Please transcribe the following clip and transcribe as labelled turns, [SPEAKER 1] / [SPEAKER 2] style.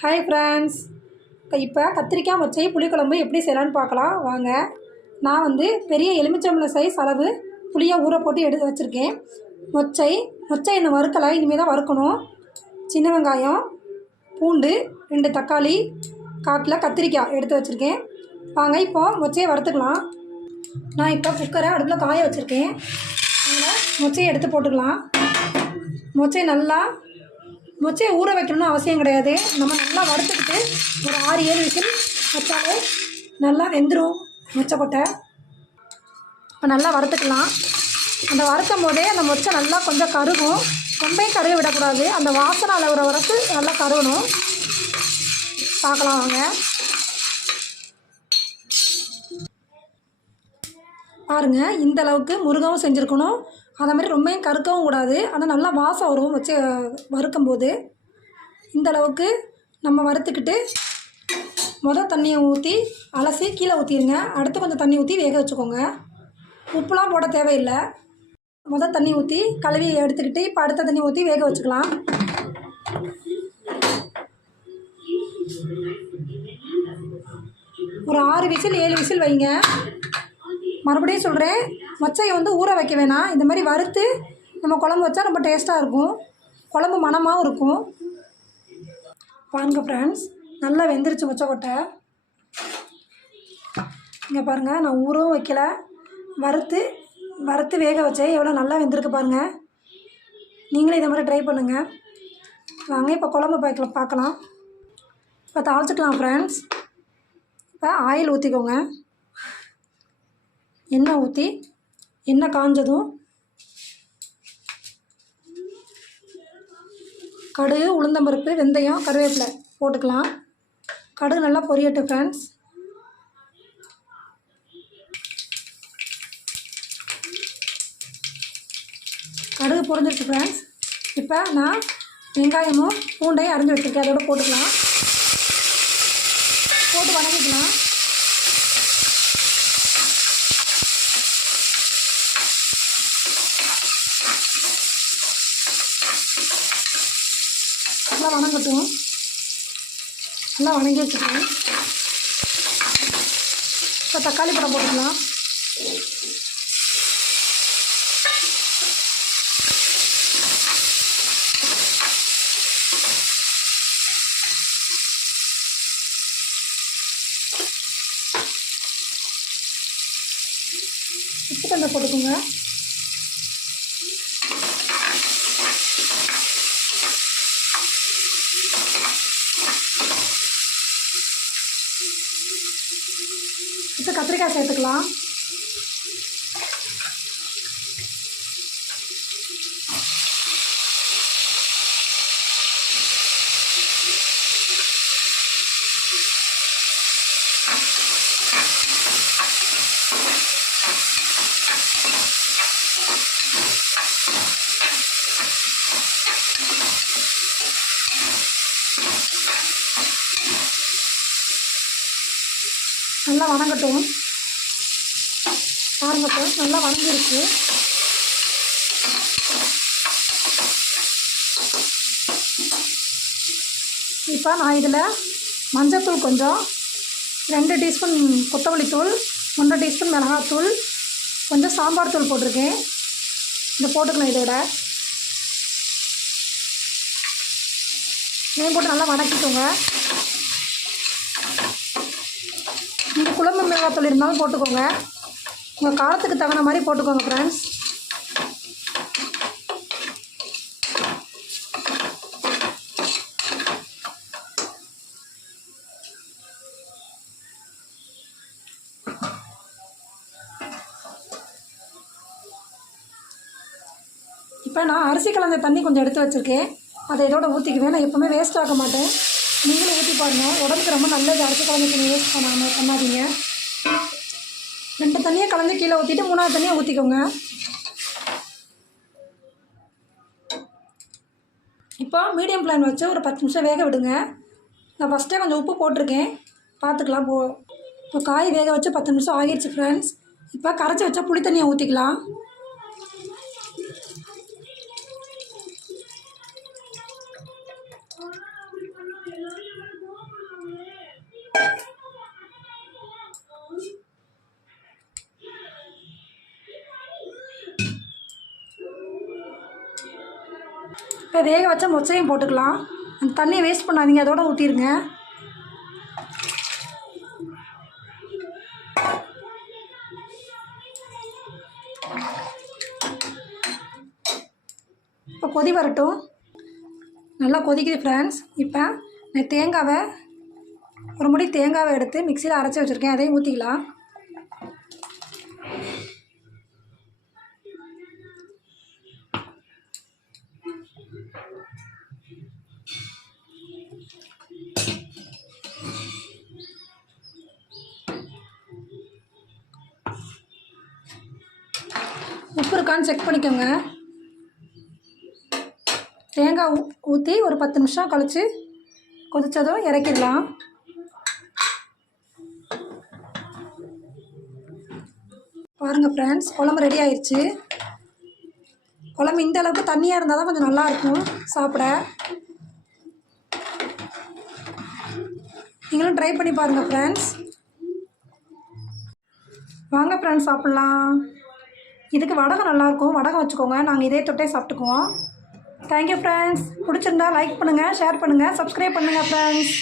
[SPEAKER 1] Hi friends இப்போ கத்திரிக்காய் மொச்சை புளிக்குழம்பு எப்படி செய்யலான்னு பார்க்கலாம். வாங்க. நான் வந்து பெரிய எலுமிச்சம்பளம் சைஸ் அளவு புளியை ஊற போட்டு எடுத்து வச்சுருக்கேன். மொச்சை மொச்சை இன்னும் வறுக்கலை இனிமேல் தான் வறுக்கணும். சின்ன வெங்காயம் பூண்டு ரெண்டு தக்காளி காட்டில் கத்திரிக்காய் எடுத்து வச்சுருக்கேன். வாங்க இப்போ மொச்சையை வறுத்துக்கலாம். நான் இப்போ குக்கரை அடுப்பில் காய வச்சுருக்கேன். அதில் மொச்சையை எடுத்து போட்டுக்கலாம். மொச்சை நல்லா மொச்சையை ஊற வைக்கணும்னு அவசியம் கிடையாது. நம்ம நல்லா வறுத்துக்கிட்டு ஒரு ஆறு ஏழு விசில் வச்சாலே நல்லா வெந்துடும் மொச்சக்கொட்டை. இப்போ நல்லா வறுத்துக்கலாம். அந்த வறுக்கும் போதே அந்த மொச்சை நல்லா கொஞ்சம் கருகும். கொம்பையும் கருக விடக்கூடாது. அந்த வாசனை அளவுற வரைக்கும் நல்லா கருகணும். பார்க்கலாம் வாங்க. பாருங்க இந்த அளவுக்கு முருகவும் செஞ்சுருக்கணும். அதை மாதிரி ரொம்பவும் கருக்கவும் கூடாது. ஆனால் நல்லா வாசம் வரும் வச்சு வறுக்கும் போது நம்ம வறுத்துக்கிட்டு மொதல் தண்ணியை ஊற்றி அலசி கீழே ஊற்றிடுங்க அடுத்து கொஞ்சம் தண்ணி ஊற்றி வேக வச்சுக்கோங்க. உப்புலாம் போட தேவையில்லை. மொதல் தண்ணி ஊற்றி கழுவி எடுத்துக்கிட்டு இப்போ அடுத்த தண்ணி ஊற்றி வேக வச்சுக்கலாம். ஒரு ஆறு விசில் ஏழு விசில் வைங்க. மறுபடியும் சொல்கிறேன் மொச்சையை வந்து ஊற வைக்க வேணாம். இந்த மாதிரி வறுத்து நம்ம குழம்பு வச்சா ரொம்ப டேஸ்ட்டாக இருக்கும். குழம்பு மணமாகவும் இருக்கும். பாருங்க ஃப்ரெண்ட்ஸ் நல்லா வெந்துருச்சு மொச்சக்கொட்டை. இங்கே பாருங்கள் நான் ஊறவும் வைக்கல. வறுத்து வறுத்து வேக வச்சேன். எவ்வளோ நல்லா வெந்திருக்கு பாருங்கள் நீங்களே இதை மாதிரி ட்ரை பண்ணுங்கள் வாங்க இப்போ குழம்பு பார்க்கலாம் பார்க்கலாம் இப்போ தாளிச்சிக்கலாம் ஃப்ரெண்ட்ஸ் இப்போ ஆயில் ஊற்றிக்கோங்க எண்ணெய் ஊற்றி எண்ணெய் காஞ்சதும் கடுகு உளுந்தம்பருப்பு வெந்தயம் கருவேப்பிலை. போட்டுக்கலாம். கடுகு நல்லா பொரியட்டும் ஃப்ரெண்ட்ஸ் கடுகு பொரிஞ்சிருச்சு ஃப்ரெண்ட்ஸ் இப்போ நான் வெங்காயமும் பூண்டையும் அரிஞ்சு வச்சுருக்கேன். அதோட போட்டுக்கலாம். போட்டு வணங்கிக்கலாம். நல்லா வணங்கட்டும். நல்லா வணங்கி வச்சுக்கோங்க. இப்போ தக்காளி படம் போட்டுக்கலாம். உப்பு கண்டை போட்டுக்கோங்க. இப்போ கத்திரிக்காய் சேர்த்துக்கலாம். நல்லா வணங்கட்டும். சார் நல்லா வணங்கிருக்கு இப்போ நான் இதில் மஞ்சத்தூள் கொஞ்சம் ரெண்டு டீஸ்பூன் கொத்தமல்லி தூள் ஒன்றரை டீஸ்பூன் மிளகாத்தூள் கொஞ்சம் சாம்பார் தூள் போட்டிருக்கேன். இதை போட்டுக்கலாம் இதோட. இதையும் போட்டு நல்லா வணக்கிக்கோங்க நீங்கள் குழம்பு மிளகாத்தூள் இருந்தாலும் போட்டுக்கோங்க. உங்கள் காரத்துக்கு தகுந்த மாதிரி போட்டுக்கோங்க ஃப்ரெண்ட்ஸ் இப்போ நான் அரிசி கலந்த தண்ணி கொஞ்சம் எடுத்து வச்சுருக்கேன். அதை இதோட ஊற்றிக்குவேன் நான் எப்போவுமே வேஸ்ட் ஆக மாட்டேன். நீங்களும் ஊற்றி பாருங்கள் உடம்புக்கு ரொம்ப நல்லது. அரிசி கலந்து தண்ணி வேஸ்ட் பண்ணாமல் பண்ணாதீங்க. ரெண்டு தண்ணியை கலந்து கீழே ஊற்றிட்டு மூணாவது தண்ணியை ஊற்றிக்கோங்க இப்போ மீடியம் ஃப்ளேம் வச்சு ஒரு பத்து நிமிஷம் வேக விடுங்க. நான் ஃபஸ்ட்டே கொஞ்சம் உப்பு போட்டிருக்கேன். பார்த்துக்கலாம் போ. இப்போ காய் வேக வச்சு பத்து நிமிஷம் ஆகிடுச்சு ஃப்ரெண்ட்ஸ் இப்போ கரைச்சி வச்சா புளி தண்ணியை ஊற்றிக்கலாம் இப்போ வேக வச்ச மொச்சையும் போட்டுக்கலாம். அந்த தண்ணியை வேஸ்ட் பண்ணாதீங்க அதோட ஊற்றிடுங்க இப்போ கொதி வரட்டும். நல்லா கொதிக்குது ஃப்ரெண்ட்ஸ் இப்போ நான் தேங்காவை ஒரு முடி தேங்காவை எடுத்து மிக்சியில் அரைச்சி வச்சுருக்கேன். அதையும் ஊற்றிக்கலாம் இருக்கான்னு செக் பண்ணிக்கோங்க. தேங்காய் ஊ ஊற்றி ஒரு பத்து நிமிஷம் கழித்து கொதித்ததும் இறக்கிடலாம். பாருங்கள் ஃப்ரெண்ட்ஸ் குழம்பு ரெடி ஆயிடுச்சு குழம்பு இந்த அளவுக்கு தண்ணியாக இருந்தால் தான் கொஞ்சம் நல்லாயிருக்கும் சாப்பிட. நீங்களும் ட்ரை பண்ணி பாருங்கள் ஃப்ரெண்ட்ஸ் வாங்க ஃப்ரெண்ட்ஸ் சாப்பிட்லாம். இதுக்கு வடகம் நல்லாயிருக்கும். வடகம் வச்சுக்கோங்க. நாங்கள் இதே தொட்டே சாப்பிட்டுக்குவோம். தேங்க்யூ ஃப்ரெண்ட்ஸ் பிடிச்சிருந்தா லைக் பண்ணுங்கள் ஷேர் பண்ணுங்கள் சப்ஸ்கிரைப் பண்ணுங்கள் ஃப்ரெண்ட்ஸ்